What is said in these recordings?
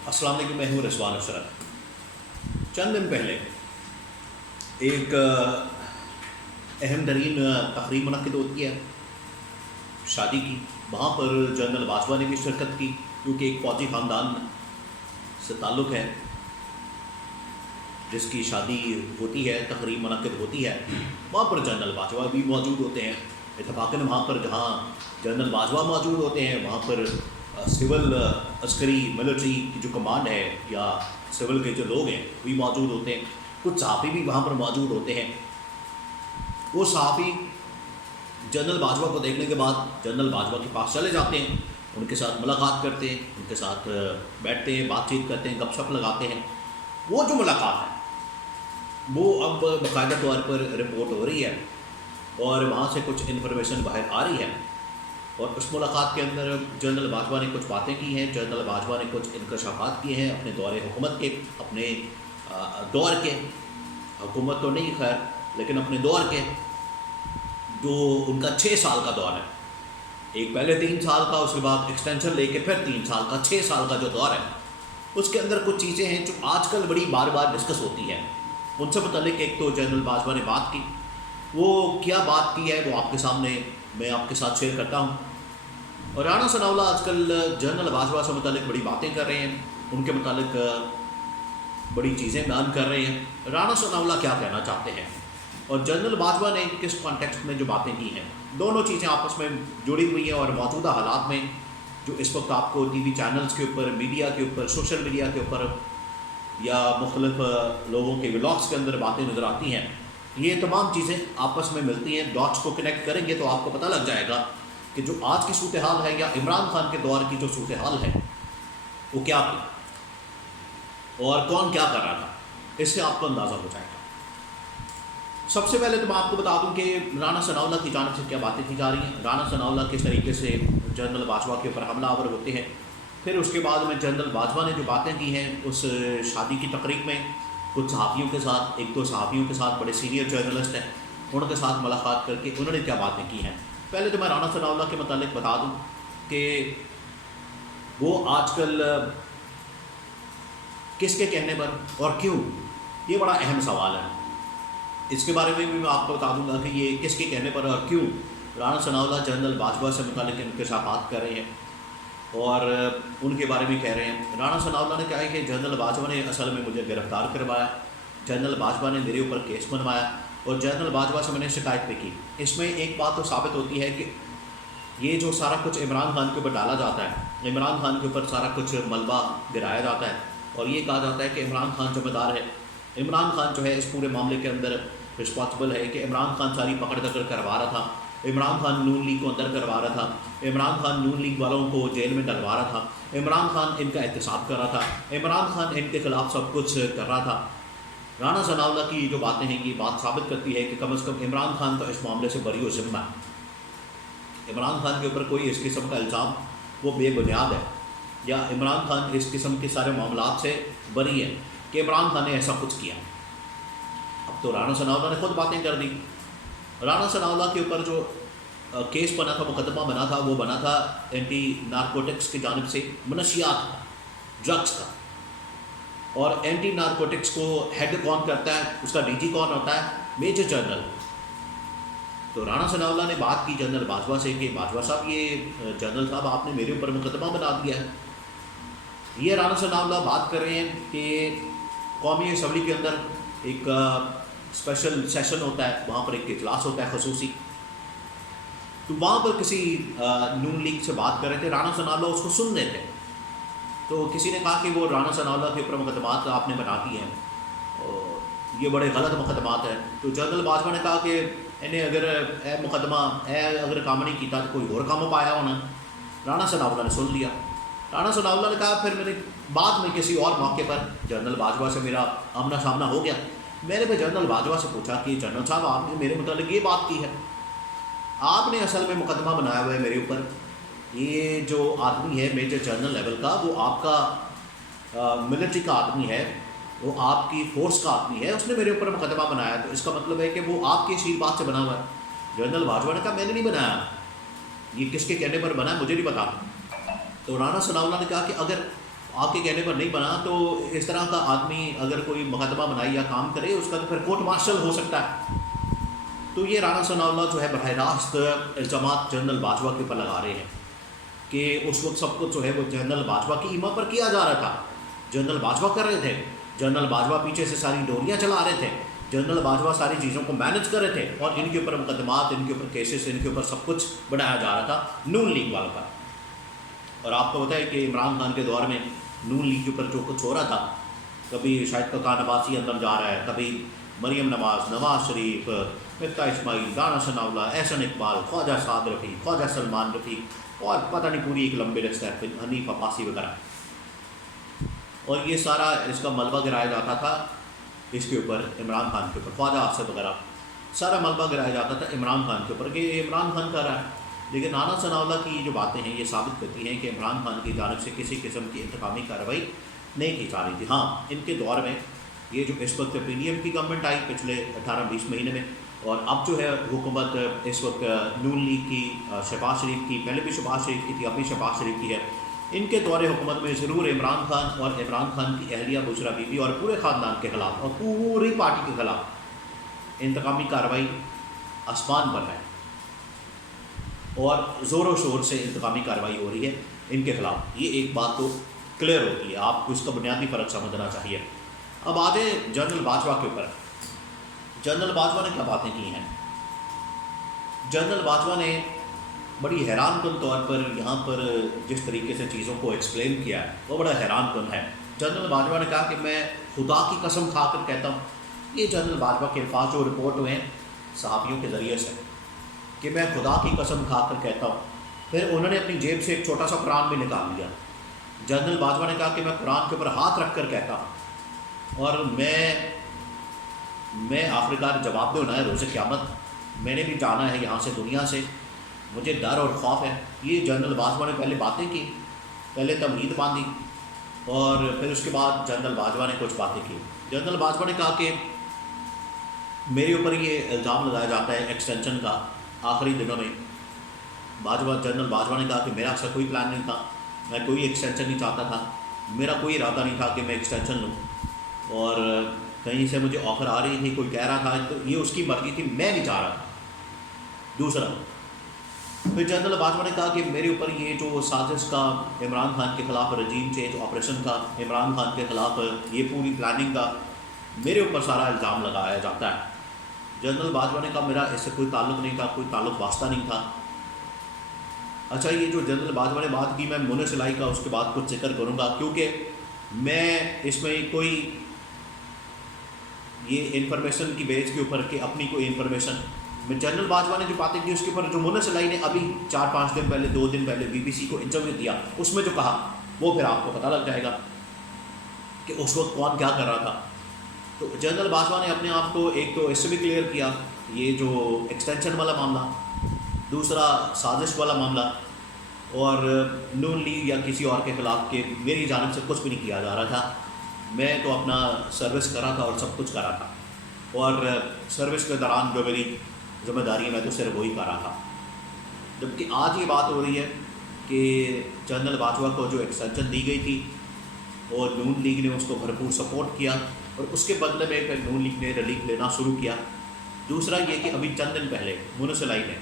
السلام علیکم، میں ہوں رضوان اشرف۔ چند دن پہلے ایک اہم ترین تقریب منعقد ہوتی ہے شادی کی۔ وہاں پر جنرل باجوہ نے بھی شرکت کی، کیونکہ ایک فوجی خاندان سے تعلق ہے جس کی شادی ہوتی ہے، تقریب منعقد ہوتی ہے، وہاں پر جنرل باجوہ بھی موجود ہوتے ہیں۔ اتفاقاً وہاں پر جہاں جنرل باجوہ موجود ہوتے ہیں وہاں پر سول عسکری ملٹری کی جو کمانڈ ہے یا سول کے جو لوگ ہیں وہی موجود ہوتے ہیں۔ کچھ صحافی بھی وہاں پر موجود ہوتے ہیں۔ وہ صحافی جنرل باجوہ کو دیکھنے کے بعد جنرل باجوہ کے پاس چلے جاتے ہیں، ان کے ساتھ ملاقات کرتے ہیں، ان کے ساتھ بیٹھتے ہیں، بات چیت کرتے ہیں، گپ شپ لگاتے ہیں۔ وہ جو ملاقات ہے وہ اب باقاعدہ طور پر رپورٹ ہو رہی ہے اور وہاں سے کچھ انفارمیشن باہر آ رہی ہے، اور اس ملاقات کے اندر جنرل باجوہ نے کچھ باتیں کی ہیں، جنرل باجوہ نے کچھ انکشافات کیے ہیں اپنے دور حکومت کے، اپنے دور کے، حکومت تو نہیں خیر لیکن اپنے دور کے، جو ان کا 6 سال کا دور ہے۔ ایک پہلے 3 سال کا، اس کے بعد ایکسٹینشن لے کے پھر 3 سال کا، 6 سال کا جو دور ہے، اس کے اندر کچھ چیزیں ہیں جو آج کل بڑی بار بار ڈسکس ہوتی ہیں۔ ان سے متعلق ایک تو جنرل باجوہ نے بات کی، وہ کیا بات کی ہے وہ آپ کے سامنے میں آپ کے ساتھ شیئر کرتا ہوں۔ اور رانا ثناء اللہ آج کل جنرل باجوہ سے متعلق بڑی باتیں کر رہے ہیں، ان کے متعلق بڑی چیزیں بیان کر رہے ہیں۔ رانا ثناء اللہ کیا کہنا چاہتے ہیں اور جنرل باجوہ نے کس کانٹیکسٹ میں جو باتیں کی ہیں، دونوں چیزیں آپس میں جڑی ہوئی ہیں۔ اور موجودہ حالات میں جو اس وقت آپ کو ٹی وی چینلز کے اوپر، میڈیا کے اوپر، سوشل میڈیا کے اوپر یا مختلف لوگوں کے ولاگس کے اندر باتیں نظر آتی ہیں، یہ تمام چیزیں آپس میں ملتی ہیں۔ ڈاٹس کو کنیکٹ کریں گے تو آپ کو پتہ لگ جائے گا کہ جو آج کی صورتحال ہے یا عمران خان کے دور کی جو صورتحال ہے وہ کیا تھی اور کون کیا کر رہا تھا، اس سے آپ کو اندازہ ہو جائے گا۔ سب سے پہلے تو میں آپ کو بتا دوں کہ رانا ثناء اللہ کی جانب سے کیا باتیں کی جا رہی ہیں، رانا ثناء اللہ کس طریقے سے جنرل باجوہ کے اوپر حملہ آور ہوتے ہیں۔ پھر اس کے بعد میں جنرل باجوہ نے جو باتیں کی ہیں اس شادی کی تقریب میں کچھ صحافیوں کے ساتھ، ایک دو صحافیوں کے ساتھ، بڑے سینئر جرنلسٹ ہیں، ان کے ساتھ ملاقات کر کے انہوں نے کیا باتیں کی ہیں۔ پہلے تو میں رانا ثناء اللہ کے متعلق بتا دوں کہ وہ آج کل کس کے کہنے پر اور کیوں، یہ بڑا اہم سوال ہے۔ اس کے بارے میں بھی میں آپ کو بتا دوں گا کہ یہ کس کے کہنے پر اور کیوں رانا ثناء اللہ جنرل باجوہ سے متعلق انکشافات کر رہے ہیں اور ان کے بارے میں کہہ رہے ہیں۔ رانا ثناء اللہ نے کہا ہے کہ جنرل باجوہ نے اصل میں مجھے گرفتار کروایا، جنرل باجوہ نے میرے اوپر کیس بنوایا اور جنرل باجوہ سے میں نے شکایت بھی کی۔ اس میں ایک بات تو ثابت ہوتی ہے کہ یہ جو سارا کچھ عمران خان کے اوپر ڈالا جاتا ہے، عمران خان کے اوپر سارا کچھ ملبہ گرایا جاتا ہے اور یہ کہا جاتا ہے کہ عمران خان ذمہ دار ہے، عمران خان جو ہے اس پورے معاملے کے اندر رسپانسبل ہے، کہ عمران خان ساری پکڑ دکڑ کروا رہا تھا، عمران خان نون لیگ کو اندر کروا رہا تھا، عمران خان نون لیگ والوں کو جیل میں ڈلوا رہا تھا، عمران خان ان کا احتساب کر رہا تھا، عمران خان ان کے خلاف سب کچھ کر رہا تھا۔ رانا ثناء اللہ کی جو باتیں ہیں یہ بات ثابت کرتی ہے کہ کم از کم عمران خان تو اس معاملے سے بری و ذمہ ہے۔ عمران خان کے اوپر کوئی اس قسم کا الزام وہ بے بنیاد ہے، یا عمران خان اس قسم کے سارے معاملات سے بری ہے کہ عمران خان نے ایسا کچھ کیا۔ اب تو رانا ثناء اللہ نے خود باتیں کر دی۔ رانا ثناء اللہ کے اوپر جو کیس بنا تھا، مقدمہ بنا تھا، وہ بنا تھا اینٹی نارکوٹکس کی جانب سے، منشیات، ڈرگس کا، اور اینٹی نارکوٹکس کو ہیڈ کون کرتا ہے، اس کا ڈی جی کون ہوتا ہے، میجر جنرل۔ تو رانا ثناء اللہ نے بات کی جنرل باجوہ سے کہ باجوہ صاحب یہ جنرل صاحب آپ نے میرے اوپر مقدمہ بنا دیا ہے۔ یہ رانا ثناء اللہ بات کر رہے ہیں کہ قومی اسمبلی کے اندر ایک اسپیشل سیشن ہوتا ہے، وہاں پر ایک اجلاس ہوتا ہے خصوصی، تو وہاں پر کسی نون لیگ سے بات کر رہے تھے، رانا ثناء اللہ اس کو سن رہے تھے۔ تو کسی نے کہا کہ وہ رانا ثناء اللہ کے اوپر مقدمات آپ نے بنا دی ہیں اور یہ بڑے غلط مقدمات ہیں۔ تو جنرل باجوہ نے کہا کہ انہیں اگر اے مقدمہ اگر کام نہیں کیتا تو کوئی اور کام پایا ہونا۔ رانا ثناء اللہ نے سن لیا۔ رانا ثناء اللہ نے کہا، پھر میں نے بعد میں کسی اور موقع پر جنرل باجوہ سے میرا آمنا سامنا ہو گیا، میں نے پھر جنرل باجوہ سے پوچھا کہ جنرل صاحب آپ نے میرے متعلق یہ بات کی ہے، آپ نے اصل میں مقدمہ بنایا ہوا ہے میرے اوپر، یہ جو آدمی ہے میجر جنرل لیول کا وہ آپ کا ملٹری کا آدمی ہے، وہ آپ کی فورس کا آدمی ہے، اس نے میرے اوپر مقدمہ بنایا، تو اس کا مطلب ہے کہ وہ آپ کی اسی بات سے بنا ہوا ہے۔ جنرل باجوہ نے کہا میں نے نہیں بنایا، یہ کس کے کہنے پر بنا ہے مجھے نہیں پتا۔ تو رانا ثناء اللہ نے کہا کہ اگر آپ کے کہنے پر نہیں بنا تو اس طرح کا آدمی اگر کوئی مقدمہ بنائی یا کام کرے اس کا تو پھر کورٹ مارشل ہو سکتا ہے. تو یہ رانا ثناء اللہ جو ہے براہ راست الزامات جنرل باجوہ کے اوپر لگا رہے ہیں کہ اس وقت سب کچھ جو ہے وہ جنرل باجوہ کی ایما پر کیا جا رہا تھا. جنرل باجوہ کر رہے تھے، جنرل باجوہ پیچھے سے ساری ڈوریاں چلا رہے تھے، جنرل باجوہ ساری چیزوں کو مینج کر رہے تھے، اور ان کے اوپر مقدمات، ان کے اوپر کیسز، ان کے اوپر سب کچھ بنایا جا رہا تھا نون لیگ والوں کا. اور آپ کو پتہ ہے کہ عمران خان کے دور میں نون لیگ کے اوپر جو کچھ ہو رہا تھا، کبھی شاہد کاکان عباسی اندر جا رہا ہے، کبھی مریم نواز، نواز شریف، مفتاح اسماعیل، رانا ثناء اللہ، احسن اقبال، خواجہ سعد رفیق، خواجہ سلمان رفیق، اور پتہ نہیں پوری ایک لمبے لسٹ ہے، حنیف عباسی وغیرہ. اور یہ سارا اس کا ملبہ گرایا جاتا تھا اس کے اوپر، عمران خان کے اوپر، خواجہ آصف وغیرہ سارا ملبہ گرایا جاتا تھا عمران خان کے اوپر کہ یہ عمران خان کر رہا ہے. لیکن رانا ثناء اللہ کی جو باتیں ہیں یہ ثابت کرتی ہیں کہ عمران خان کی جانب سے کسی قسم کی انتقامی کارروائی نہیں کی جا رہی تھی. ہاں، ان کے دور میں یہ جو اس وقت پی ڈی ایم کی گورنمنٹ آئی پچھلے 18-20 مہینے میں، اور اب جو ہے حکومت اس وقت نون لیگ کی، شہباز شریف کی، پہلے بھی شہباز شریف کی تھی، اب بھی شہباز شریف کی ہے، ان کے دور حکومت میں ضرور عمران خان اور عمران خان کی اہلیہ بشریٰ بی بی اور پورے خاندان کے خلاف اور پوری پارٹی کے خلاف انتقامی کارروائی آسمان پر ہے، اور زور و شور سے انتقامی کارروائی ہو رہی ہے ان کے خلاف. یہ ایک بات تو کلیئر ہوتی ہے، آپ کو اس کا بنیادی فرق سمجھنا چاہیے. اب آ جائیں جنرل باجوہ کے اوپر. جنرل باجوہ نے کیا باتیں کی ہیں؟ جنرل باجوہ نے بڑی حیران کن طور پر یہاں پر جس طریقے سے چیزوں کو ایکسپلین کیا ہے وہ بڑا حیران کن ہے. جنرل باجوہ نے کہا کہ میں خدا کی قسم کھا کر کہتا ہوں، یہ جنرل باجوہ کے الفاظ جو رپورٹ ہوئے ہیں صحافیوں کے ذریعے سے، کہ میں خدا کی قسم کھا کر کہتا ہوں. پھر انہوں نے اپنی جیب سے ایک چھوٹا سا قرآن بھی نکال لیا. جنرل باجوہ نے کہا کہ میں قرآن کے اوپر ہاتھ رکھ کر کہتا ہوں، اور میں آخرکار جواب دہ ہونا ہے روز قیامت، میں نے بھی جانا ہے یہاں سے دنیا سے، مجھے ڈر اور خوف ہے. یہ جنرل باجوہ نے پہلے باتیں کی، پہلے تمہید باندھی، اور پھر اس کے بعد جنرل باجوہ نے کچھ باتیں کی. جنرل باجوہ نے کہا کہ میرے اوپر یہ الزام لگایا جاتا ہے ایکسٹینشن کا. آخری دنوں میں جنرل باجوہ نے کہا کہ میرا ایسا کوئی پلان نہیں تھا، میں کوئی ایکسٹینشن نہیں چاہتا تھا، میرا کوئی ارادہ نہیں تھا کہ میں ایکسٹینشن لوں، اور کہیں سے مجھے آفر آ رہی تھی، کوئی کہہ رہا تھا تو یہ اس کی مرضی تھی، میں نہیں چاہ رہا تھا. دوسرا، پھر جنرل باجوہ نے کہا کہ میرے اوپر یہ جو سازش کا عمران خان کے خلاف رجیم چینج آپریشن کا، عمران خان کے خلاف یہ پوری پلاننگ کا میرے اوپر سارا الزام لگایا جاتا ہے. جنرل باجوہ نے کہا میرا اس سے کوئی تعلق نہیں تھا، کوئی تعلق واسطہ نہیں تھا. اچھا، یہ جو جنرل باجوہ نے بات کی، میں منہ سلائی کا اس کے بعد کچھ ذکر کروں گا، کیونکہ میں اس میں کوئی یہ انفارمیشن کی بیس کے اوپر کہ اپنی کوئی انفارمیشن، میں جنرل باجوہ نے جو باتیں کی اس کے اوپر جو منہ سلائی نے ابھی 4-5 دن پہلے 2 دن پہلے بی بی سی کو انٹرویو دیا، اس میں جو کہا وہ پھر آپ کو پتہ لگ جائے گا کہ اس وقت کون کیا کر رہا تھا. تو جنرل باجوہ نے اپنے آپ کو ایک تو اس سے بھی کلیئر کیا، یہ جو ایکسٹینشن والا معاملہ، دوسرا سازش والا معاملہ، اور نون لیگ یا کسی اور کے خلاف کہ میری جانب سے کچھ بھی نہیں کیا جا رہا تھا، میں تو اپنا سروس کر رہا تھا اور سب کچھ کر رہا تھا، اور سروس کے دوران جو میری ذمہ داری ہے میں تو صرف وہی کر رہا تھا. جبکہ آج یہ بات ہو رہی ہے کہ جنرل باجوہ کو جو ایکسٹینشن دی گئی تھی اور نون لیگ نے اس کو بھرپور سپورٹ کیا، اور اس کے بدلے میں پھر نون لیگ نے ریلیف لینا شروع کیا. دوسرا یہ کہ ابھی چند دن پہلے منصف علی نے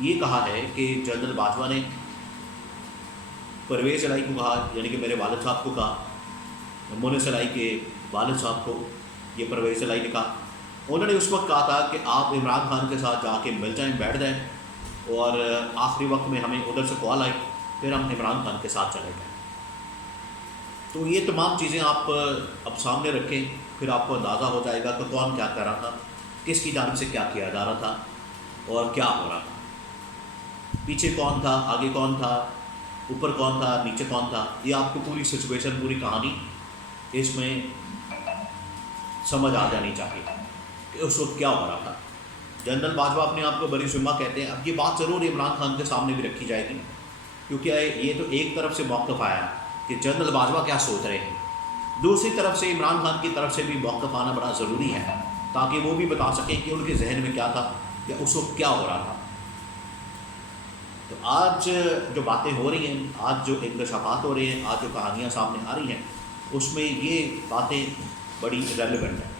یہ کہا ہے کہ جنرل باجوہ نے پرویز الہی کو کہا، یعنی کہ میرے والد صاحب کو کہا، منصف علی کے والد صاحب کو یہ پرویز الہی نے کہا. انہوں نے اس وقت کہا تھا کہ آپ عمران خان کے ساتھ جا کے مل جائیں، بیٹھ جائیں، اور آخری وقت میں ہمیں ادھر سے کال آئی، پھر ہم عمران خان کے ساتھ چلے گئے. تو یہ تمام چیزیں آپ اب سامنے رکھیں، پھر آپ کو اندازہ ہو جائے گا کہ کون کیا کر رہا تھا، کس کی جانب سے کیا کیا جا رہا تھا اور کیا ہو رہا تھا، پیچھے کون تھا، آگے کون تھا، اوپر کون تھا، نیچے کون تھا. یہ آپ کو پوری سچویشن، پوری کہانی اس میں سمجھ آ جانی چاہیے کہ اس وقت کیا ہو رہا تھا. جنرل باجوہ اپنے آپ کو بری ذمہ کہتے ہیں. اب یہ بات ضرور عمران خان کے سامنے بھی رکھی جائے گی، کیونکہ یہ تو ایک طرف سے موقف آیا کہ جنرل باجوہ کیا سوچ رہے ہیں، دوسری طرف سے عمران خان کی طرف سے بھی موقف آنا بڑا ضروری ہے، تاکہ وہ بھی بتا سکیں کہ ان کے ذہن میں کیا تھا یا اس وقت کیا ہو رہا تھا. تو آج جو باتیں ہو رہی ہیں، آج جو انکشافات ہو رہے ہیں، آج جو کہانیاں سامنے آ رہی ہیں، اس میں یہ باتیں بڑی ریلیونٹ ہیں۔